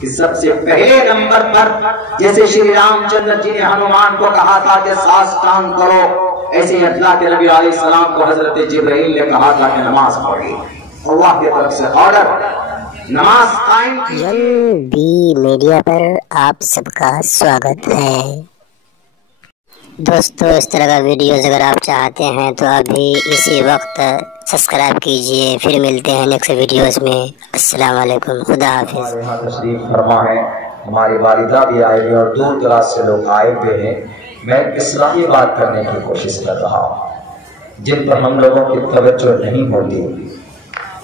کہ سب سے پہلے نمبر پر جیسے شری رام چندر جی نے ہنومان کو کہا تھا کہ ساز ٹانگ کرو، ایسے اللہ کے نبی علیہ السلام کو حضرت جبرائیل نے کہا تھا کہ نماز پڑھی۔ اللہ کی طرف سے آرڈر، نماز قائم۔ بی میڈیا پر آپ سب کا سواگت ہے۔ دوستو اس طرح کا ویڈیوز اگر آپ چاہتے ہیں تو ابھی اسی وقت سبسکرائب کیجئے، پھر ملتے ہیں نیکسٹ ویڈیوز میں۔ السلام علیکم، خدا حافظ۔ ہمارے یہاں تشریف فرما ہے، ہماری والدہ بھی آئے ہوئے اور دور دراز سے لوگ آئے ہوئے ہیں۔ میں اصلاحی بات کرنے کی کوشش کر رہا ہوں جن پر ہم لوگوں کی توجہ نہیں ہوتی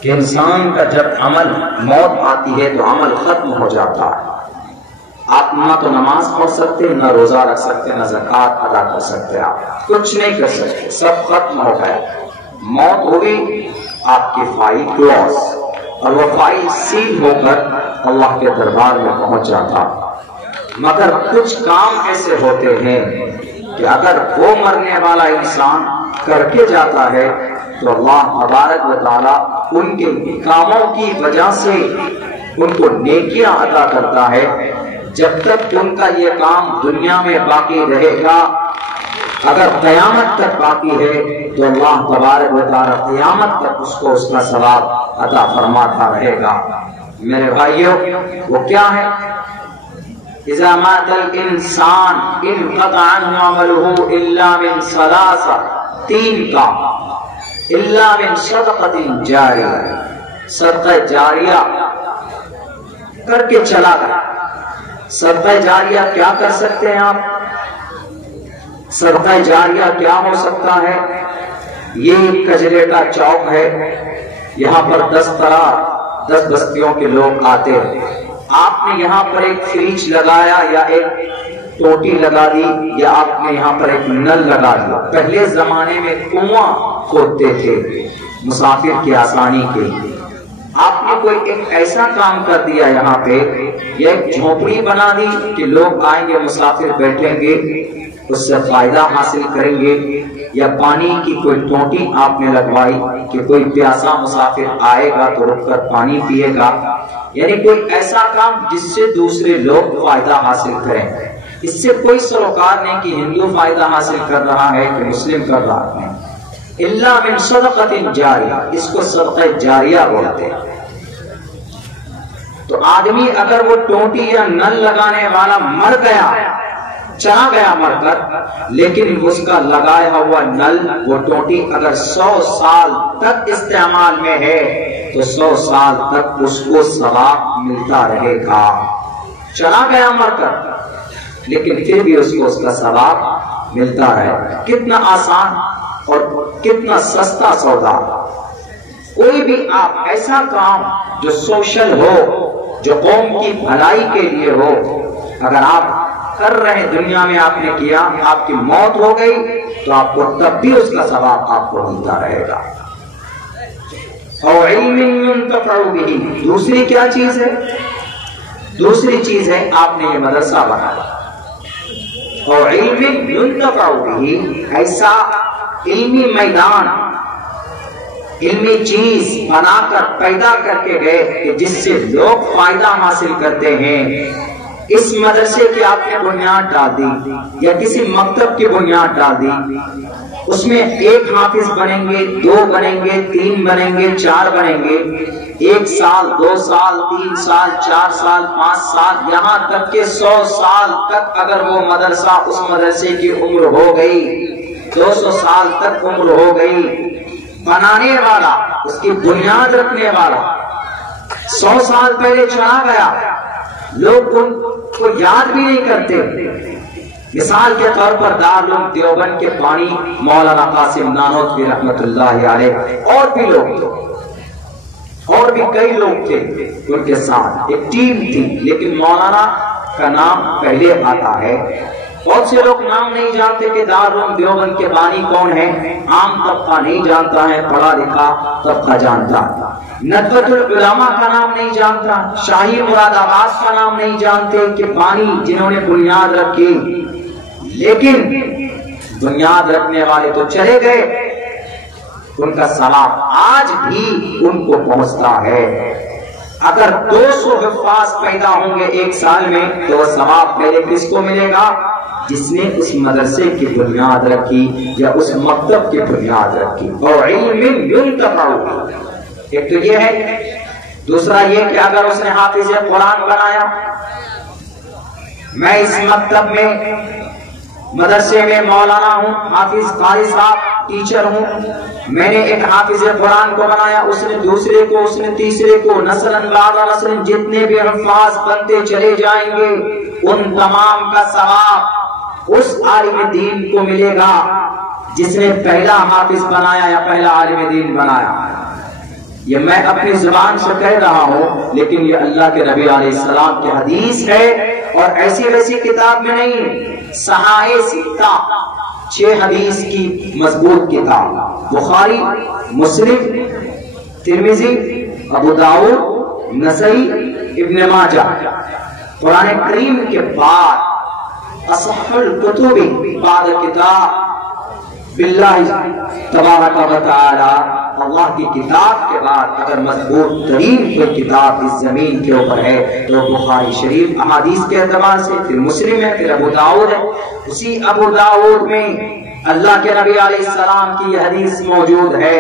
کہ انسان کا جب عمل موت آتی ہے تو عمل ختم ہو جاتا ہے۔ آپ نہ تو نماز پڑھ سکتے، نہ روزہ رکھ سکتے، نہ زکوٰۃ ادا کر سکتے، آپ کچھ نہیں کر سکتے، سب ختم ہو گیا۔ موت ہوگی، آپ کی فائل کلوز، اور وہ فائل سیل ہو کر اللہ کے دربار میں پہنچ جاتا۔ مگر کچھ کام ایسے ہوتے ہیں کہ اگر وہ مرنے والا انسان کر کے جاتا ہے تو اللہ تبارک و تعالیٰ ان کے کاموں کی وجہ سے ان کو نیکیاں عطا کرتا ہے۔ جب تک ان کا یہ کام دنیا میں باقی رہے گا، اگر قیامت تک باقی ہے تو اللہ تبارک و تعالیٰ قیامت تک اس کو اس کا ثواب عطا فرماتا رہے گا۔ میرے بھائیوں، وہ کیا ہے؟ اذا مات الانسان انقطع عنہ عملہ الا من ثلاث، تین کا، الا من صدقۃ جاریہ، صدقہ جاریہ کر کے چلا گیا۔ صدقہ جاریہ کیا کر سکتے ہیں آپ؟ صدقہ جاریہ کیا ہو سکتا ہے؟ یہ کجرے کا چوک ہے، یہاں پر 10 بستیوں کے لوگ آتے ہیں۔ آپ نے یہاں پر ایک فریج لگایا یا ایک ٹوٹی لگا دی یا آپ نے یہاں پر ایک نل لگا دیا۔ پہلے زمانے میں کنواں کھودتے تھے مسافر کی آسانی کے لیے۔ آپ نے کوئی ایک ایسا کام کر دیا یہاں پہ، یا ایک جھونپڑی بنا دی کہ لوگ آئیں گے، مسافر بیٹھیں گے، اس سے فائدہ حاصل کریں گے، یا پانی کی کوئی ٹوٹی آپ نے لگوائی کہ کوئی پیاسا مسافر آئے گا تو رک کر پانی پیے گا، یعنی کوئی ایسا کام جس سے دوسرے لوگ فائدہ حاصل کریں۔ اس سے کوئی سروکار نہیں کہ ہندو فائدہ حاصل کر رہا ہے کہ مسلم کر رہا ہے۔ الا من صدقۃ جاریہ، اس کو صدقہ جاریہ بولتے ہیں۔ تو آدمی اگر وہ ٹوٹی یا نل لگانے والا مر گیا، چلا گیا مر کر، لیکن اس کا لگایا ہوا نل، وہ ٹوٹی اگر 100 سال تک استعمال میں ہے تو 100 سال تک اس کو ثواب ملتا رہے گا۔ چلا گیا مر کر لیکن پھر بھی اس کو اس کا ثواب ملتا رہے۔ کتنا آسان اور کتنا سستا سودا۔ کوئی بھی آپ ایسا کام جو سوشل ہو، جو قوم کی بھلائی کے لیے ہو، اگر آپ کر رہے دنیا میں آپ نے کیا، آپ کی موت ہو گئی تو آپ کو تب بھی اس کا ثواب آپ کو ملتا رہے گا۔ اور علم ينتفع به، دوسری کیا چیز ہے؟ دوسری چیز ہے آپ نے یہ مدرسہ بنایا، اور علم ينتفع به، ایسا علمی میدان، علمی چیز بنا کر پیدا کر کے گئے کہ جس سے لوگ فائدہ حاصل کرتے ہیں۔ اس مدرسے کی آپ نے بنیاد ڈال دی یا کسی مکتب کی بنیاد ڈال دی، اس میں 1 حافظ بنیں گے، 2 بنیں گے، 3 بنیں گے، 4 بنیں گے، 1 سال، 2 سال، 3 سال، 4 سال، 5 سال، یہاں تک کہ 100 سال تک اگر وہ مدرسہ، اس مدرسے کی عمر ہو گئی، 200 سال تک عمر ہو گئی، بنانے والا، اس کی بنیاد رکھنے والا 100 سال پہلے چلا گیا، لوگ ان کو یاد بھی نہیں کرتے۔ مثال کے طور پر دارالعلوم دیوبند کے بانی مولانا قاسم نانوتوی رحمت اللہ علیہ، اور بھی لوگ تھے، اور بھی کئی لوگ تھے ان کے ساتھ، ایک ٹیم تھی، لیکن مولانا کا نام پہلے آتا ہے۔ بہت سے لوگ نام نہیں جانتے کہ دارالعلوم دیوبند کے بانی کون ہیں، عام طبقہ نہیں جانتا ہے، پڑھا لکھا طبقہ جانتا ہے۔ ندوۃ العلماء کا نام نہیں جانتا، شاہی مراد آباد کا نام نہیں جانتے کہ بانی جنہوں نے بنیاد رکھی، لیکن بنیاد رکھنے والے تو چلے گئے، ان کا ثواب آج بھی ان کو پہنچتا ہے۔ अगर 200 हुफ्फाज पैदा होंगे एक साल में तो सवाब पहले किसको मिलेगा? जिसने उस मदरसे की बुनियाद रखी या उस मकतब की बुनियाद रखी। और इल्मिन युंतफअ, एक तो ये है। दूसरा ये कि अगर उसने हाफिज कुरान बनाया, मैं इस मकतब में मदरसे में मौलाना हूँ, हाफिज कारी साहब टीचर हूँ, मैंने एक हाफिज कुरान को बनाया, उसने दूसरे को, उसने तीसरे को, नस्लन बाद नस्लन जितने भी हुफ्फाज बनते चले जाएंगे, उन तमाम का सवाब उस आलिम दीन को मिलेगा जिसने पहला हाफिज बनाया या पहला आलिम दीन बनाया। ये मैं अपनी जुबान से कह रहा हूँ, लेकिन ये अल्लाह के नबी अलैहिस्सलाम की हदीस है और ऐसी वैसी किताब में नहीं। सहाए सित्ता 6 हदीस की मजबूत किताब, बुखारी, मुस्लिम, तिर्मिजी, अबू दाऊद, नसई, इब्न माजा। कुरान करीम के बाद असहुल कुतुबी बाद किताब बिल्लाहि तबारक व तआला, अल्लाह की किताब के बाद अगर मजबूत तरीन कोई किताब इस जमीन के ऊपर है तो बुखारी शरीफ अहादीस के एतबार से, फिर मुस्लिम है, फिर अबू दाऊद है। उसी अबू दाऊद में अल्लाह के नबी अलैहिस्सलाम की हदीस मौजूद है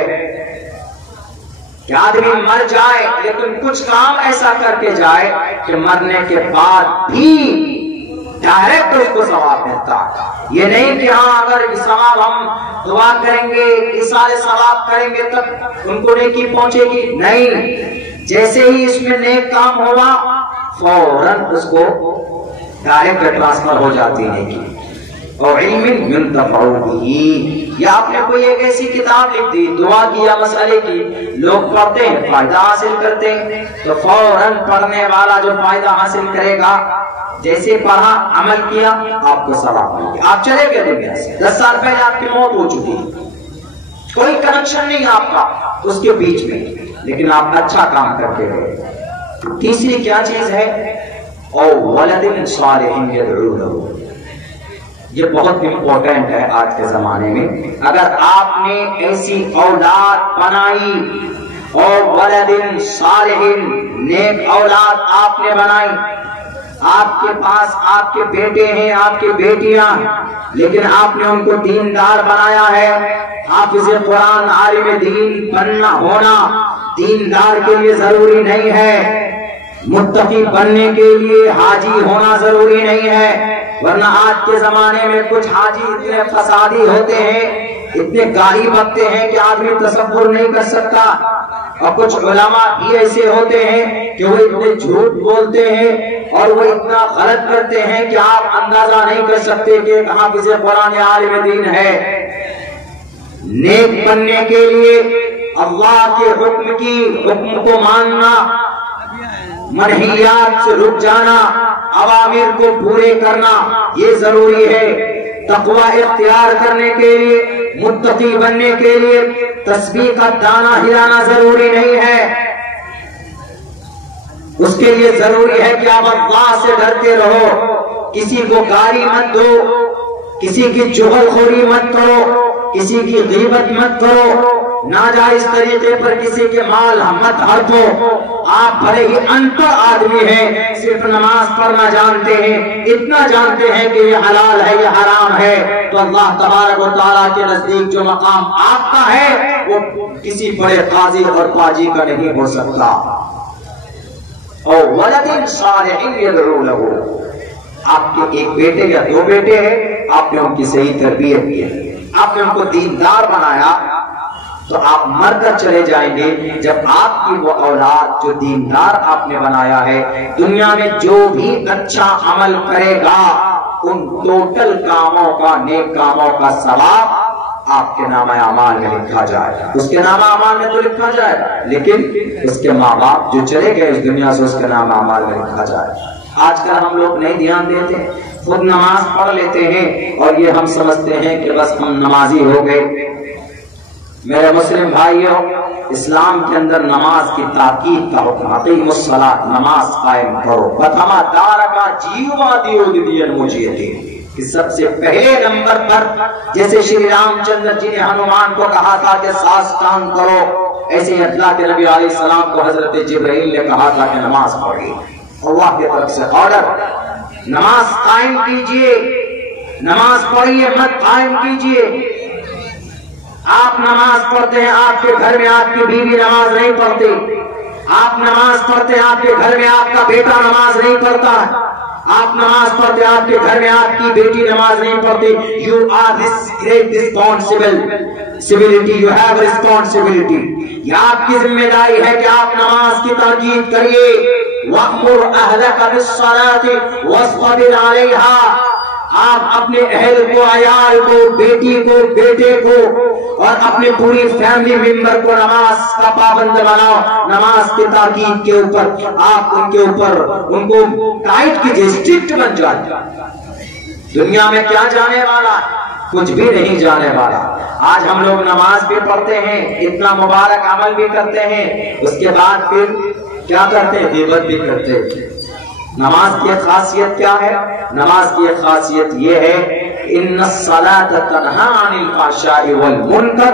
कि आदमी मर जाए लेकिन कुछ काम ऐसा करके जाए कि मरने के बाद भी डायरेक्ट उसको सवाब मिलता। ये नहीं कि हाँ अगर सवाब हम दुआ करेंगे, इसाले सवाब करेंगे तब उनको नेकी पहुंचेगी, नहीं। जैसे ही इसमें नेक काम हुआ फौरन उसको डायरेक्ट ट्रांसफर हो जाती है नेकी। और इल्मिन युंतफअ बिही, या आपने कोई एक ऐसी किताब लिख दी दुआ की या मसले की, लोग पढ़ते हैं, फायदा हासिल करते हैं, तो फौरन पढ़ने वाला जो फायदा हासिल करेगा, जैसे पढ़ा अमल किया आपको सवाब मिलेगा। आप चले गए दुनिया से, 10 साल पहले आपकी मौत हो चुकी, कोई कनेक्शन नहीं आपका उसके बीच में, लेकिन आप अच्छा काम करके गए। तीसरी क्या चीज है? और वलदिन सालिहिन यदऊ लहू, ये बहुत इंपॉर्टेंट है आज के जमाने में। अगर आपने ऐसी औलाद बनाई, और वलदिन सालिहिन, नेक औलाद आपने बनाई, आपके पास आपके बेटे हैं, आपकी बेटियां, लेकिन आपने उनको दीनदार बनाया है। हाफिज कुरान आलिम दीन बनना होना दीनदार के लिए जरूरी नहीं है, मुत्तकी बनने के लिए हाजी होना जरूरी नहीं है। वरना आज के जमाने में कुछ हाजी इतने फसादी होते हैं, इतने गाली बकते हैं कि आदमी तसव्वुर नहीं कर सकता। और कुछ उलमा भी ऐसे होते हैं कि वो इतने झूठ बोलते हैं और वो इतना गलत करते हैं कि आप अंदाजा नहीं कर सकते कि हाफिज कुरान आलिम दीन है। नेक बनने के लिए अल्लाह के हुक्म को मानना, मनहियात से रुक जाना, अवामिर को पूरे करना ये जरूरी है। तकवा इख्तियार करने के लिए, मुत्तकी बनने के लिए तस्बीह का दाना हिलाना जरूरी नहीं है। उसके लिए जरूरी है कि आप अल्लाह से डरते रहो, किसी को गाली मत दो, किसी की चुगलखोरी मत करो, किसी की गीबत मत करो, नाजायज तरीके पर किसी के माल मत हड़पो। आप भले ही अनपढ़ आदमी हैं, सिर्फ नमाज पढ़ना जानते हैं, इतना जानते हैं कि ये हलाल है ये हराम है, तो अल्लाह तबारक व तआला के नजदीक जो मकाम आपका है वो किसी बड़े काजी और पाजी का नहीं हो सकता। और वलदिन सालिहिन यदऊ लहू, आपके एक बेटे या 2 बेटे हैं, आपने उनकी सही तरबियत की, आपने उनको दीनदार बनाया, तो आप मर कर चले जाएंगे जब आपकी वो औलाद जो दीनदार आपने बनाया है, दुनिया में जो भी अच्छा अमल करेगा उन टोटल कामों का, नेक कामों का सवाब आपके नामा अमाल में लिखा जाएगा। उसके नामा अमाल में तो लिखा जाएगा, लेकिन उसके माँ बाप जो चले गए इस दुनिया से उसके नामा अमाल में लिखा जाएगा। आजकल हम लोग नहीं ध्यान देते, खुद नमाज पढ़ लेते हैं और ये हम समझते हैं कि बस हम नमाजी हो गए। मेरे मुस्लिम भाइयों, इस्लाम के अंदर नमाज की ताकीद का हुक्म, अक़ीमुस्सलात, नमाज कायम करो। प्रथमा तारका जीवा दियो दियन मुझे कि सबसे पहले नंबर पर जैसे श्री रामचंद्र जी ने हनुमान को कहा था कि साष्टांग करो, ऐसे अल्लाह के नबी अलैहिस्सलाम को हजरत जिब्राइल ने कहा था कि नमाज पढ़िए, अल्लाह की तरफ से ऑर्डर, नमाज कायम कीजिए, नमाज पढ़िए, मत कायम कीजिए। आप नमाज पढ़ते हैं, आपके घर में आपकी बीवी नमाज नहीं पढ़ती, आप नमाज पढ़ते हैं, आपके घर में आपका बेटा नमाज नहीं पढ़ता, आप नमाज पढ़ते हैं, आपके घर में आपकी बेटी नमाज नहीं पढ़ती। You our responsibility, you have responsibility, ये आपकी जिम्मेदारी है कि आप नमाज की ताकीद करिए। वअमुर अहलका बिस्सलाति वस्बिर अलैहा, आप अपने अहल को, अयाल को, बेटी को, बेटे को और अपने पूरी फैमिली मेंबर को नमाज का पाबंद बनाओ। नमाज की ताकीद के ऊपर आप उनके ऊपर उनको टाइट कीजिए, स्ट्रिक्ट बन जाए। दुनिया में क्या जाने वाला, कुछ भी नहीं जाने वाला। आज हम लोग नमाज भी पढ़ते हैं, इतना मुबारक अमल भी करते हैं, उसके बाद फिर क्या करते हैं, ग़ीबत भी करते हैं। नमाज की खासियत क्या है? नमाज की खासियत ये है, इन्नस्सलात तन्हा अनिल फ़हशाइ वल मुनकर,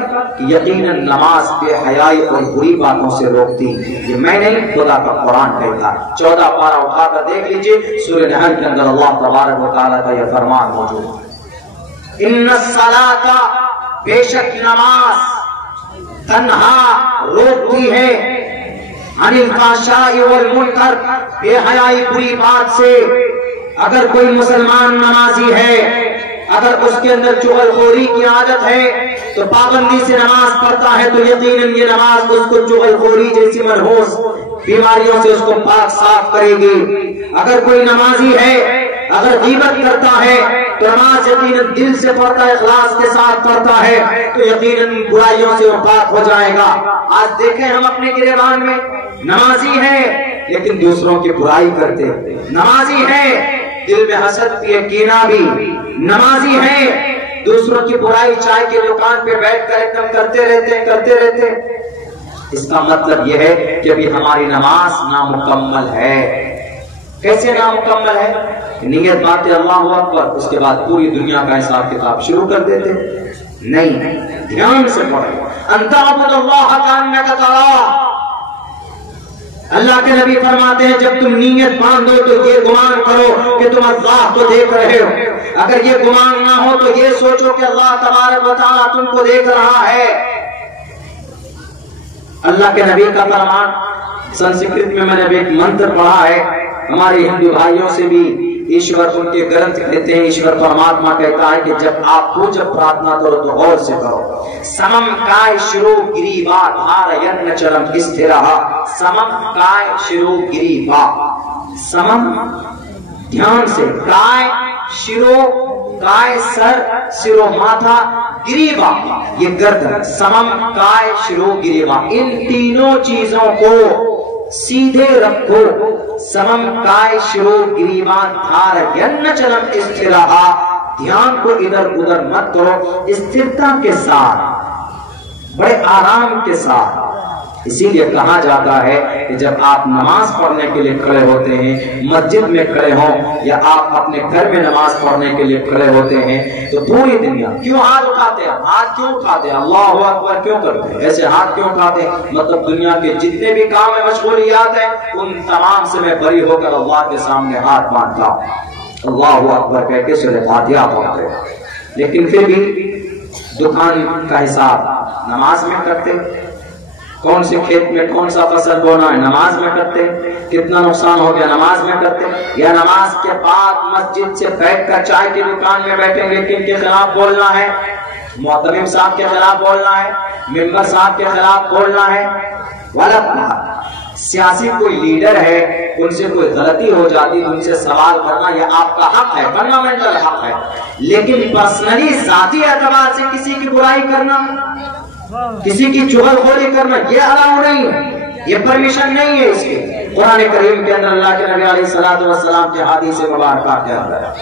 यकीनन नमाज बेहयाई और बुरी बातों से रोकती। ये मैं नहीं, खुदा का कुरान कहता है। 14 पारा उठाकर देख लीजिए, सूरह नहल के अंदर अल्लाह तबारक व तआला का यह फरमान मौजूद है। इन्नस्सलात, बेशक नमाज, तन्हा रोकती है, अनिल फ़हशाइ वल मुनकर, बेहयाई बुरी बात से। अगर कोई मुसलमान नमाजी है, अगर उसके अंदर चुगलखोरी की आदत है, तो पाबंदी से नमाज पढ़ता है, तो यकीनन ये नमाज उसको चुगलखोरी जैसी मनहूस बीमारियों से उसको पाक साफ करेगी। अगर कोई नमाजी है, अगर ग़ीबत करता है, तो नमाज यकीनन दिल से पढ़ता है, इखलास के साथ पढ़ता है, तो यकीनन बुराइयों से वो पाक हो जाएगा। आज देखें हम अपने गिरेबान में, नमाजी है लेकिन दूसरों की बुराई करते, नमाजी है दिल में हसद भी है, कीना भी, नमाजी है दूसरों की बुराई चाय की दुकान पे बैठकर एकदम करते रहते। इसका मतलब यह है कि अभी हमारी नमाज नामुकम्मल है। कैसे नामुकम्मल है? नियत बातें अल्लाहु अकबर, उसके बाद पूरी दुनिया का हिसाब किताब शुरू कर देते। नहीं, ध्यान से पढ़ो। अंतअबुदुल्लाह कअन्नका तराह, अल्लाह के नबी फरमाते हैं जब तुम नीयत बांधो तो ये गुमान करो कि तुम अल्लाह को देख रहे हो। अगर ये गुमान ना हो तो ये सोचो कि अल्लाह तबारक व तआला तुमको देख रहा है। अल्लाह के नबी का फरमान, संस्कृत में मैंने एक मंत्र पढ़ा है, हमारे हिंदू भाइयों से भी ईश्वर उनके ग्रंथ कहते हैं, ईश्वर परमात्मा कहता है कि जब आप पूजा प्रार्थना करो तो गौर से करो। समम काय शिरो गिरीवा धारयन्न चलम स्थिरः, समम काय शिरो गिरीवा, समम ध्यान से, काय शिरो, काय सर, शिरो माथा, गिरीवा ये गर्दन, समम काय शिरो गिरीवा, इन तीनों चीजों को सीधे रखो। समम काय शिरो गिरीवा धारयन्न चलम स्थिरः, ध्यान को इधर उधर मत करो, स्थिरता के साथ, बड़े आराम के साथ। इसीलिए कहा जाता है कि जब आप नमाज पढ़ने के लिए खड़े होते हैं, मस्जिद में खड़े हों या आप अपने घर में नमाज पढ़ने के लिए खड़े होते हैं, तो पूरी दुनिया क्यों हाथ उठाते हैं? हाथ क्यों उठाते हैं? अल्लाहु अकबर क्यों करते हैं? ऐसे हाथ क्यों उठाते हैं? मतलब दुनिया के जितने भी काम में मशगूलियात हैं, उन तमाम से मैं बरी होकर अल्लाह के सामने हाथ बांधता हूं, अल्लाहु अकबर कह के सूरह फातिहा पढ़ते हैं। लेकिन फिर भी दुकान का हिसाब नमाज में करते, कौन से खेत में कौन सा फसल बोना है नमाज में करते, कितना नुकसान हो गया नमाज में करते, या नमाज के बाद मस्जिद से बैठकर चाय की दुकान में बैठेंगे, किनके खिलाफ बोलना है? मोहतमिम साहब के खिलाफ बोलना है, मेंबर साहब के खिलाफ बोलना है। गलत बात। सियासी कोई लीडर है, उनसे कोई गलती हो जाती तो उनसे सवाल करना यह आपका हक है, फंडामेंटल हक है। लेकिन पर्सनली जाती एतबार से किसी की बुराई करना, किसी की चुगलखोरी करना, ये अलाउ नहीं है, ये परमिशन नहीं है इसकी। कुरान करीम के अंदर अल्लाह के नबी अलैहिस्सलातु वस्सलाम के हदीस मुबारका के अंदर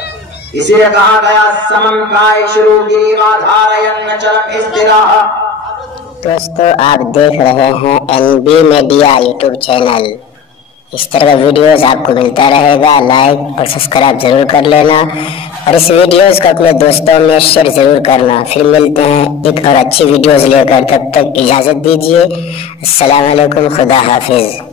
इसीलिए कहा गया, समम काय शुरू गिरीवा धारयन्न चलम स्थिरः। दोस्तों आप देख रहे हैं NB मीडिया यूट्यूब चैनल। इस तरह का वीडियोस आपको मिलता रहेगा, लाइक और सब्सक्राइब जरूर कर लेना। اور اس ویڈیوز کو اپنے دوستوں میں شیئر ضرور کرنا. پھر ملتے ہیں ایک اور اچھی ویڈیوز لے کر. تب تک اجازت دیجیے. السلام علیکم. خدا حافظ.